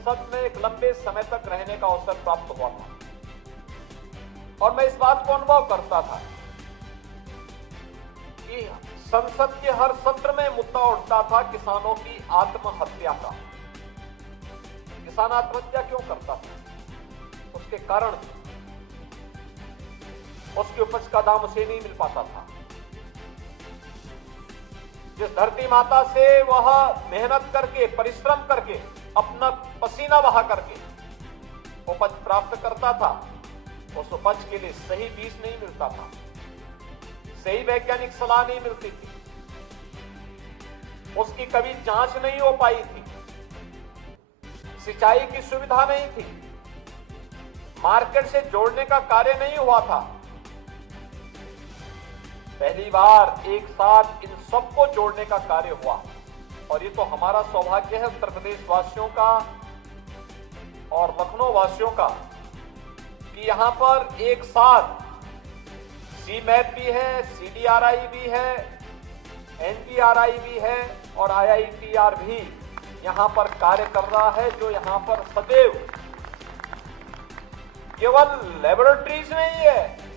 संसद में एक लंबे समय तक रहने का अवसर प्राप्त हुआ था और मैं इस बात को अनुभव करता था कि संसद के हर सत्र में मुद्दा उठता था किसानों की आत्महत्या का। किसान आत्महत्या क्यों करता था? उसके कारण उसकी उपज का दाम उसे नहीं मिल पाता था। जिस धरती माता से वह मेहनत करके, परिश्रम करके, अपना पसीना बहा करके उपज प्राप्त करता था, उस उपज के लिए सही बीज नहीं मिलता था, सही वैज्ञानिक सलाह नहीं मिलती थी, उसकी कभी जांच नहीं हो पाई थी, सिंचाई की सुविधा नहीं थी, मार्केट से जोड़ने का कार्य नहीं हुआ था। पहली बार एक साथ इन सबको जोड़ने का कार्य हुआ और ये तो हमारा सौभाग्य है उत्तर प्रदेश वासियों का और लखनऊ वासियों का कि यहां पर एक साथ सीमैप भी है, सीडीआरआई भी है, एनपीआरआई भी है और आईआईपीआर भी यहां पर कार्य कर रहा है, जो यहां पर सदैव केवल लेबोरेटरीज नहीं है,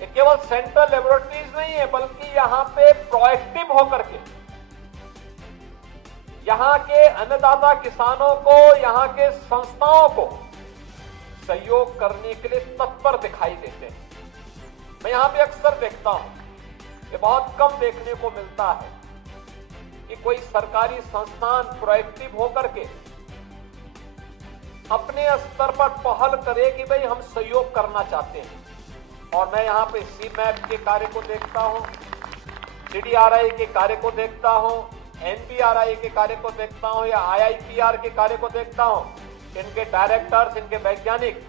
ये केवल सेंट्रल लेबोरेटरीज नहीं है, बल्कि यहां पे प्रोएक्टिव होकर के यहां के अन्नदाता किसानों को, यहां के संस्थाओं को सहयोग करने के लिए तत्पर दिखाई देते हैं। मैं यहां पे अक्सर देखता हूं, ये बहुत कम देखने को मिलता है कि कोई सरकारी संस्थान प्रोएक्टिव होकर के अपने स्तर पर पहल करे कि भाई हम सहयोग करना चाहते हैं। और मैं यहां पे सीमैप के कार्य को देखता हूं, सीडीआरआई के कार्य को देखता हूं, एनपीआरआई के कार्य को देखता हूं या आईआईपीआर के कार्य को देखता हूं। इनके डायरेक्टर्स, इनके वैज्ञानिक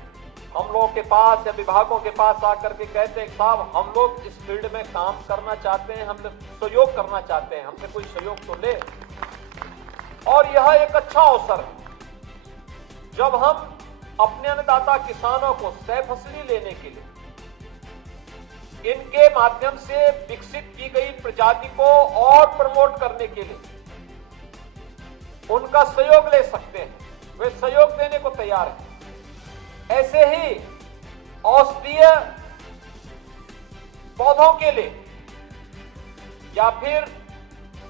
हम लोगों के पास या विभागों के पास आकर के कहते हैं साहब हम लोग इस फील्ड में काम करना चाहते हैं, हम सहयोग करना चाहते हैं, हमसे कोई सहयोग तो ले। और यह एक अच्छा अवसर है जब हम अपने अन्नदाता किसानों को सह फसली लेने के लिए इनके माध्यम से विकसित की गई प्रजाति को और प्रमोट करने के लिए उनका सहयोग ले सकते हैं, वे सहयोग देने को तैयार हैं। ऐसे ही औषधीय पौधों के लिए या फिर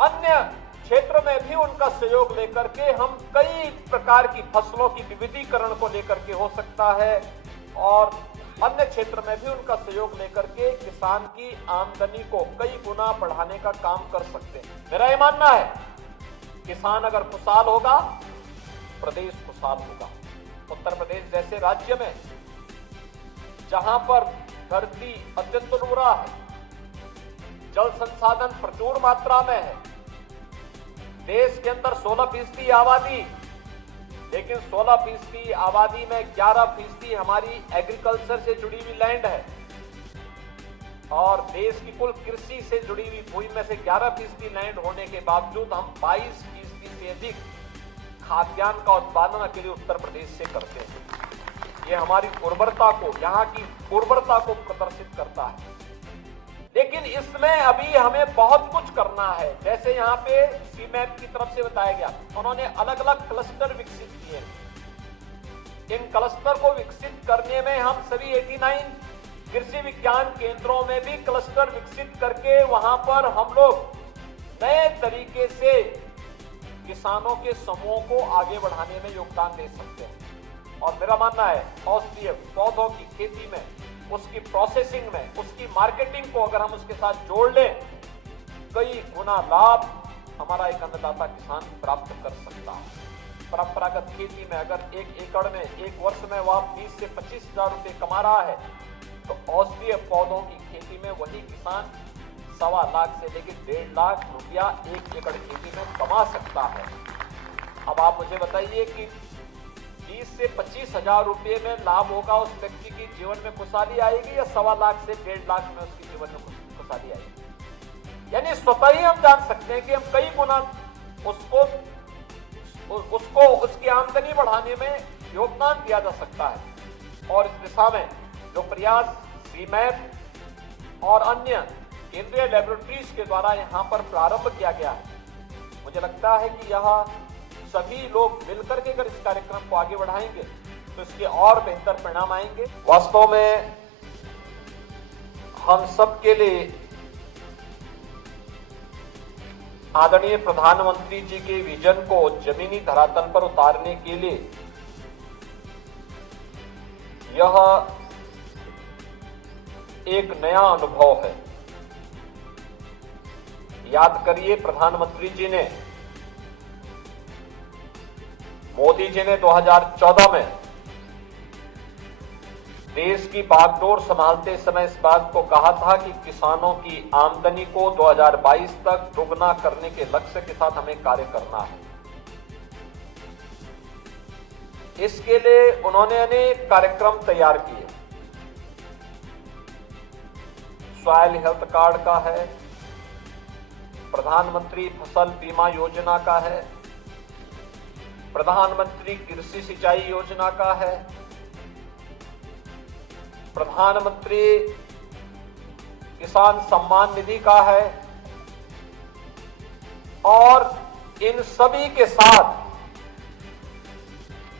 अन्य क्षेत्र में भी उनका सहयोग लेकर के हम कई प्रकार की फसलों की विविधीकरण को लेकर के हो सकता है और अन्य क्षेत्र में भी उनका सहयोग लेकर के किसान की आमदनी को कई गुना बढ़ाने का काम कर सकते हैं। मेरा यह मानना है किसान अगर खुशहाल होगा, प्रदेश खुशहाल होगा। उत्तर प्रदेश जैसे राज्य में जहां पर धरती अत्यंत उर्वरा है, जल संसाधन प्रचुर मात्रा में है, देश के अंदर 16% आबादी, लेकिन 16% आबादी में 11% हमारी एग्रीकल्चर से जुड़ी हुई लैंड है और देश की कुल कृषि से जुड़ी हुई भूमि में से 11% लैंड होने के बावजूद हम 22% से अधिक खाद्यान्न का उत्पादन अकेले उत्तर प्रदेश से करते हैं। ये हमारी उर्वरता को, यहाँ की उर्वरता को प्रदर्शित करता है। लेकिन इसमें अभी हमें बहुत कुछ करना है। जैसे यहाँ पे सीमैप की तरफ से बताया गया, उन्होंने अलग अलग क्लस्टर विकसित किए। इन क्लस्टर को विकसित करने में हम सभी 89 कृषि विज्ञान केंद्रों में भी क्लस्टर विकसित करके वहां पर हम लोग नए तरीके से किसानों के समूहों को आगे बढ़ाने में योगदान दे सकते हैं। और मेरा मानना है औषधीय पौधों की खेती में, उसकी प्रोसेसिंग में, उसकी मार्केटिंग को अगर हम उसके साथ जोड़ लें, कई गुना लाभ हमारा एक अन्नदाता किसान प्राप्त कर सकता है। परंपरागत खेती में अगर 1 एकड़ में एक वर्ष में वह 20 से 25 हजार रुपये कमा रहा है, तो औषधीय पौधों की खेती में वही किसान 1.25 लाख से लेकर 1.5 लाख रुपया 1 एकड़ खेती में कमा सकता है। अब आप मुझे बताइए कि 20 से 25 हजार रुपये में लाभ होगा, उस व्यक्ति की जीवन में खुशहाली आएगी या 1.25 लाख से 1.5 लाख में उसकी जीवन में खुशहाली आएगी? यानी स्वतः ही हम जान सकते हैं कि हम कई गुना उसको उसकी आमदनी बढ़ाने में योगदान दिया जा सकता है। और इस दिशा में जो प्रयास सीमैप और अन्य केंद्रीय लेबोरेटरीज के द्वारा यहाँ पर प्रारंभ किया गया है, मुझे लगता है कि यह सभी लोग मिलकर के अगर इस कार्यक्रम को आगे बढ़ाएंगे तो इसके और बेहतर परिणाम आएंगे। वास्तव में हम सबके लिए आदरणीय प्रधानमंत्री जी के विजन को जमीनी धरातल पर उतारने के लिए यह एक नया अनुभव है। याद करिए, प्रधानमंत्री जी ने, मोदी जी ने 2014 में देश की बागडोर संभालते समय इस बात को कहा था कि किसानों की आमदनी को 2022 तक दोगुना करने के लक्ष्य के साथ हमें कार्य करना है। इसके लिए उन्होंने अनेक कार्यक्रम तैयार किए। सॉइल हेल्थ कार्ड का है, प्रधानमंत्री फसल बीमा योजना का है, प्रधानमंत्री कृषि सिंचाई योजना का है, प्रधानमंत्री किसान सम्मान निधि का है। और इन सभी के साथ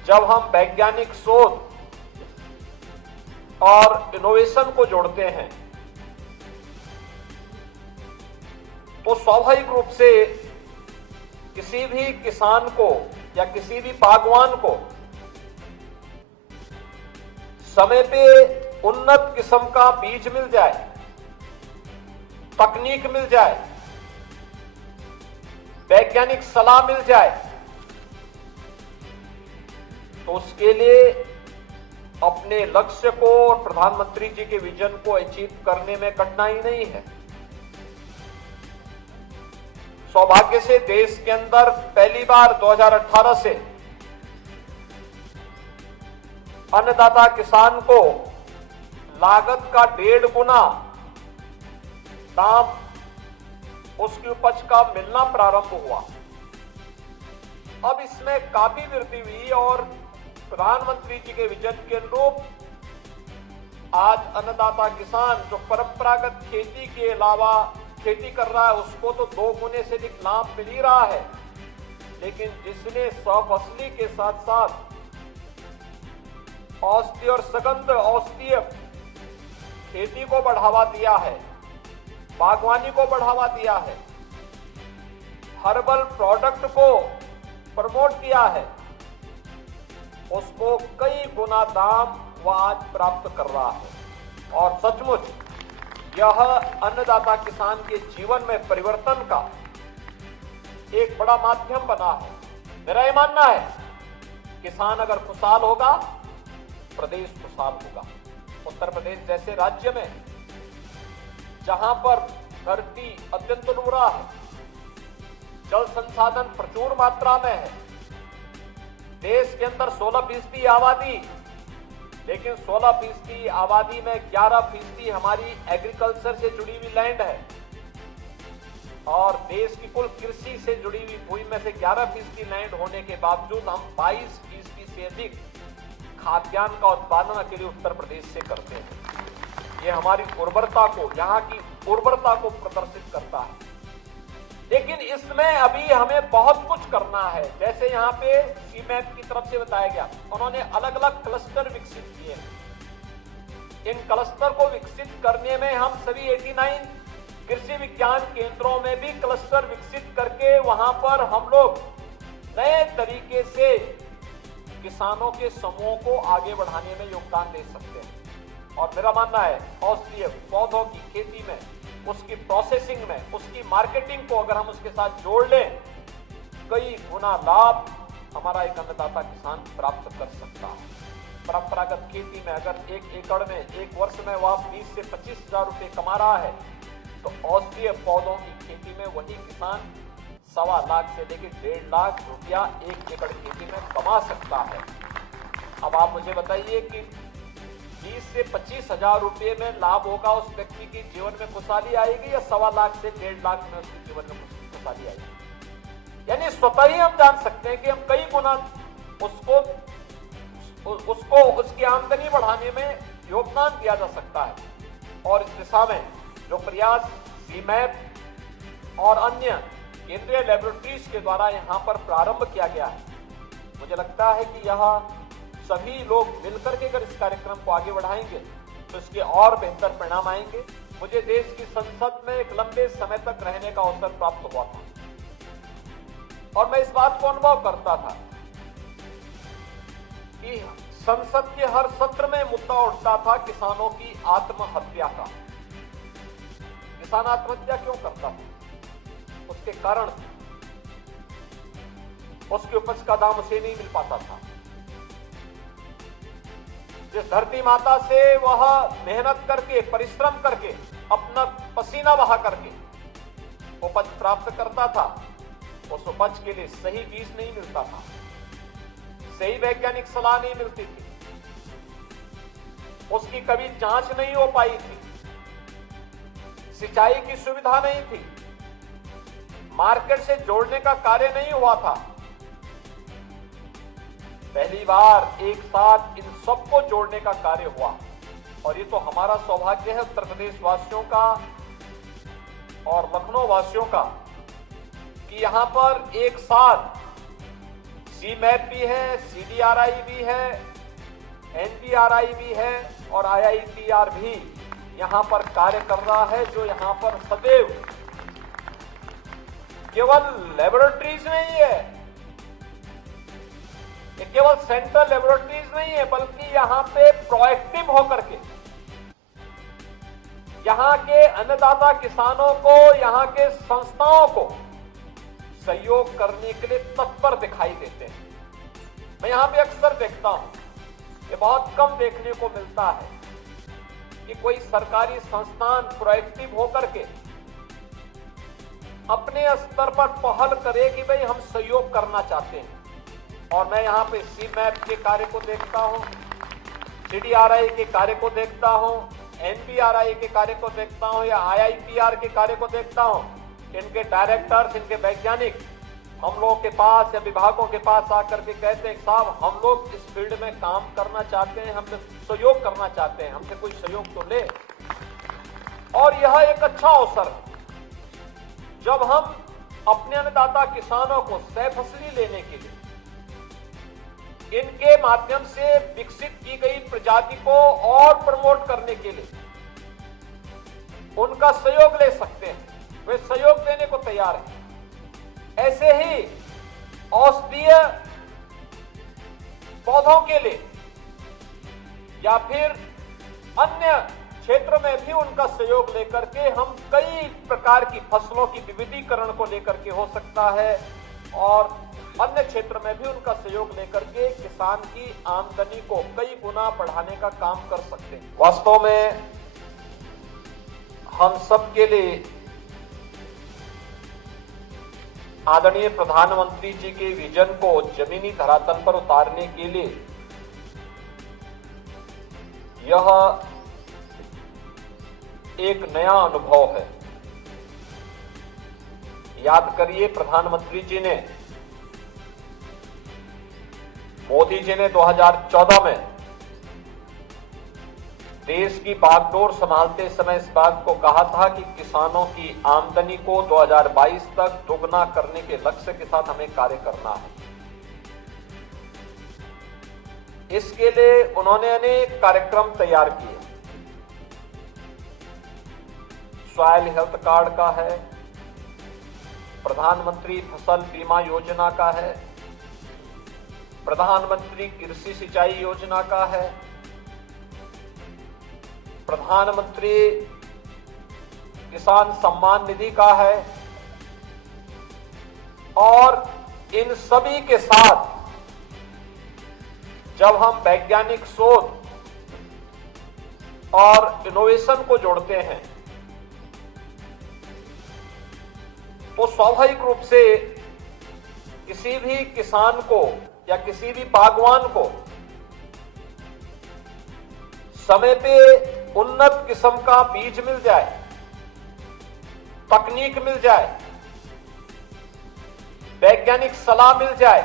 जब हम वैज्ञानिक शोध और इनोवेशन को जोड़ते हैं तो स्वाभाविक रूप से किसी भी किसान को या किसी भी बागवान को समय पे उन्नत किस्म का बीज मिल जाए, तकनीक मिल जाए, वैज्ञानिक सलाह मिल जाए, तो उसके लिए अपने लक्ष्य को और प्रधानमंत्री जी के विजन को अचीव करने में कठिनाई नहीं है। सौभाग्य से देश के अंदर पहली बार 2018 से अन्नदाता किसान को लागत का 1.5 गुना दाम उसकी उपज का मिलना प्रारंभ हुआ। अब इसमें काफी वृद्धि हुई और प्रधानमंत्री जी के विजन के अनुरूप आज अन्नदाता किसान जो परंपरागत खेती के अलावा खेती कर रहा है उसको तो 2 गुने से अधिक लाभ मिल ही रहा है, लेकिन जिसने स्वफसली के साथ साथ औषधीय और सुगंध औषधीय खेती को बढ़ावा दिया है, बागवानी को बढ़ावा दिया है, हर्बल प्रोडक्ट को प्रमोट किया है, उसको कई गुना दाम वह आज प्राप्त कर रहा है। और सचमुच यह अन्नदाता किसान के जीवन में परिवर्तन का एक बड़ा माध्यम बना है। मेरा यह मानना है, किसान अगर खुशहाल होगा, प्रदेश खुशहाल होगा। उत्तर प्रदेश जैसे राज्य में जहां पर धरती अत्यंत उर्वरा है, जल संसाधन प्रचुर मात्रा में है, देश के अंदर 16% आबादी, लेकिन 16% आबादी में 11% हमारी एग्रीकल्चर से जुड़ी हुई लैंड है और देश की कुल कृषि से जुड़ी हुई भूमि में से 11% लैंड होने के बावजूद हम 22% से अधिक खाद्यान्न का उत्पादन अकेले उत्तर प्रदेश से करते हैं। ये हमारी उर्वरता को, यहाँ की उर्वरता को प्रदर्शित करता है। लेकिन इसमें अभी हमें बहुत कुछ करना है। जैसे यहाँ पे सीमैप की तरफ से बताया गया, उन्होंने अलग अलग क्लस्टर विकसित किए हैं। इन क्लस्टर को विकसित करने में हम सभी 89 कृषि विज्ञान केंद्रों में भी क्लस्टर विकसित करके वहां पर हम लोग नए तरीके से किसानों के समूह को आगे बढ़ाने में योगदान दे सकते हैं। और मेरा मानना है, औषधीय पौधों की खेती में, उसकी प्रोसेसिंग में, उसकी मार्केटिंग को अगर हम उसके साथ जोड़ लें, कई गुना लाभ हमारा एक अन्नदाता किसान प्राप्त कर सकता है। परंपरागत खेती में अगर 1 एकड़ में 1 वर्ष में वह 20 से 25 हजार रुपये कमा रहा है, तो औषधीय पौधों की खेती में वही किसान 1.25 लाख से लेकर 1.5 लाख रुपया 1 एकड़ खेती में कमा सकता है। अब आप मुझे बताइए कि 20 से 25 हजार रुपये में लाभ होगा, उस व्यक्ति की जीवन में खुशहाली आएगी या 1.25 लाख से 1.5 लाख में उसके जीवन में खुशहाली आएगी? यानी स्वतः ही हम जान सकते हैं कि हम कई गुना उसको उसकी आमदनी बढ़ाने में योगदान दिया जा सकता है। और इस दिशा में जो प्रयास सीमैप और अन्य केंद्रीय लेबोरेटरीज के द्वारा यहाँ पर प्रारंभ किया गया है। मुझे लगता है कि यह सभी लोग मिलकर के अगर इस कार्यक्रम को आगे बढ़ाएंगे तो इसके और बेहतर परिणाम आएंगे। मुझे देश की संसद में एक लंबे समय तक रहने का अवसर प्राप्त हुआ था और मैं इस बात को अनुभव करता था कि संसद के हर सत्र में मुद्दा उठता था किसानों की आत्महत्या का। किसान आत्महत्या क्यों करता था? उसके कारण उसकी उपज का दाम उसे नहीं मिल पाता था। जिस धरती माता से वह मेहनत करके, परिश्रम करके, अपना पसीना बहा करके उपज प्राप्त करता था, उस उपज के लिए सही बीज नहीं मिलता था, सही वैज्ञानिक सलाह नहीं मिलती थी, उसकी कभी जांच नहीं हो पाई थी, सिंचाई की सुविधा नहीं थी, मार्केट से जोड़ने का कार्य नहीं हुआ था। पहली बार एक साथ इन सबको जोड़ने का कार्य हुआ और ये तो हमारा सौभाग्य है उत्तर प्रदेश वासियों का और लखनऊ वासियों का कि यहां पर एक साथ सीमैप भी है, सीडीआरआई भी है, एनडीआरआई भी है और आईआईपीआर भी यहां पर कार्य कर रहा है, जो यहां पर सदैव केवल लेबोरेटरीज नहीं है, ये केवल सेंट्रल लेबोरेटरीज नहीं है, बल्कि यहां पे प्रोएक्टिव होकर के यहां के अन्नदाता किसानों को, यहां के संस्थाओं को सहयोग करने के लिए तत्पर दिखाई देते हैं। मैं यहां पे अक्सर देखता हूं, ये बहुत कम देखने को मिलता है कि कोई सरकारी संस्थान प्रोएक्टिव होकर के अपने स्तर पर पहल करे कि भाई हम सहयोग करना चाहते हैं। और मैं यहां पे सीमैप के कार्य को देखता हूं, सीडीआरआई के कार्य को देखता हूं, एनपीआरआई के कार्य को देखता हूं या आईआईपीआर के कार्य को देखता हूं। इनके डायरेक्टर्स, इनके वैज्ञानिक हम लोग के पास या विभागों के पास आकर के कहते हैं साहब हम लोग इस फील्ड में काम करना चाहते हैं, हमसे सहयोग करना चाहते हैं, हमसे कोई सहयोग तो ले। और यह एक अच्छा अवसर है जब हम अपने अन्नदाता किसानों को सह फसली लेने के लिए इनके माध्यम से विकसित की गई प्रजाति को और प्रमोट करने के लिए उनका सहयोग ले सकते हैं। वे सहयोग देने को तैयार हैं। ऐसे ही औषधीय पौधों के लिए या फिर अन्य क्षेत्र में भी उनका सहयोग लेकर के हम कई प्रकार की फसलों की विविधीकरण को लेकर के हो सकता है और अन्य क्षेत्र में भी उनका सहयोग लेकर के किसान की आमदनी को कई गुना बढ़ाने का काम कर सकते हैं। वास्तव में हम सब के लिए आदरणीय प्रधानमंत्री जी के विजन को जमीनी धरातल पर उतारने के लिए यह एक नया अनुभव है। याद करिए प्रधानमंत्री जी ने, मोदी जी ने 2014 में देश की बागडोर संभालते समय इस बात को कहा था कि किसानों की आमदनी को 2022 तक दोगुना करने के लक्ष्य के साथ हमें कार्य करना है। इसके लिए उन्होंने अनेक कार्यक्रम तैयार किए। सॉइल हेल्थ कार्ड का है, प्रधानमंत्री फसल बीमा योजना का है, प्रधानमंत्री कृषि सिंचाई योजना का है, प्रधानमंत्री किसान सम्मान निधि का है और इन सभी के साथ जब हम वैज्ञानिक शोध और इनोवेशन को जोड़ते हैं तो स्वाभाविक रूप से किसी भी किसान को या किसी भी बागवान को समय पे उन्नत किस्म का बीज मिल जाए, तकनीक मिल जाए, वैज्ञानिक सलाह मिल जाए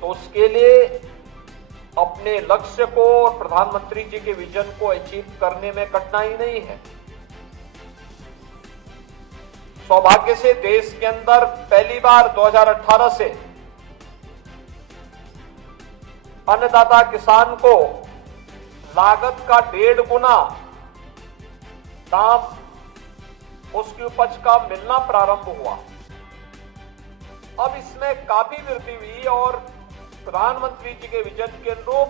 तो उसके लिए अपने लक्ष्य को और प्रधानमंत्री जी के विजन को अचीव करने में कठिनाई नहीं है। सौभाग्य से देश के अंदर पहली बार 2018 से अन्नदाता किसान को लागत का 1.5 गुना दाम उसकी उपज का मिलना प्रारंभ हुआ। अब इसमें काफी वृद्धि हुई और प्रधानमंत्री जी के विजन के अनुरूप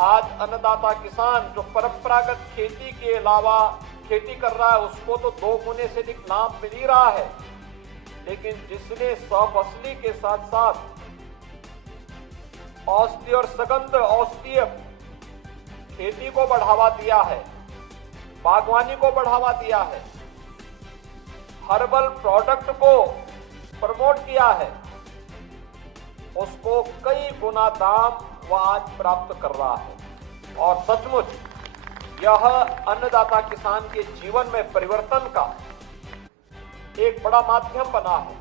आज अन्नदाता किसान जो परंपरागत खेती के अलावा खेती कर रहा है उसको तो 2 गुने से अधिक लाभ मिल ही रहा है, लेकिन जिसने स्वफसली के साथ साथ औषधि और सघन औषधीय खेती को बढ़ावा दिया है, बागवानी को बढ़ावा दिया है, हर्बल प्रोडक्ट को प्रमोट किया है, उसको कई गुना दाम वह आज प्राप्त कर रहा है। और सचमुच यह अन्नदाता किसान के जीवन में परिवर्तन का एक बड़ा माध्यम बना है।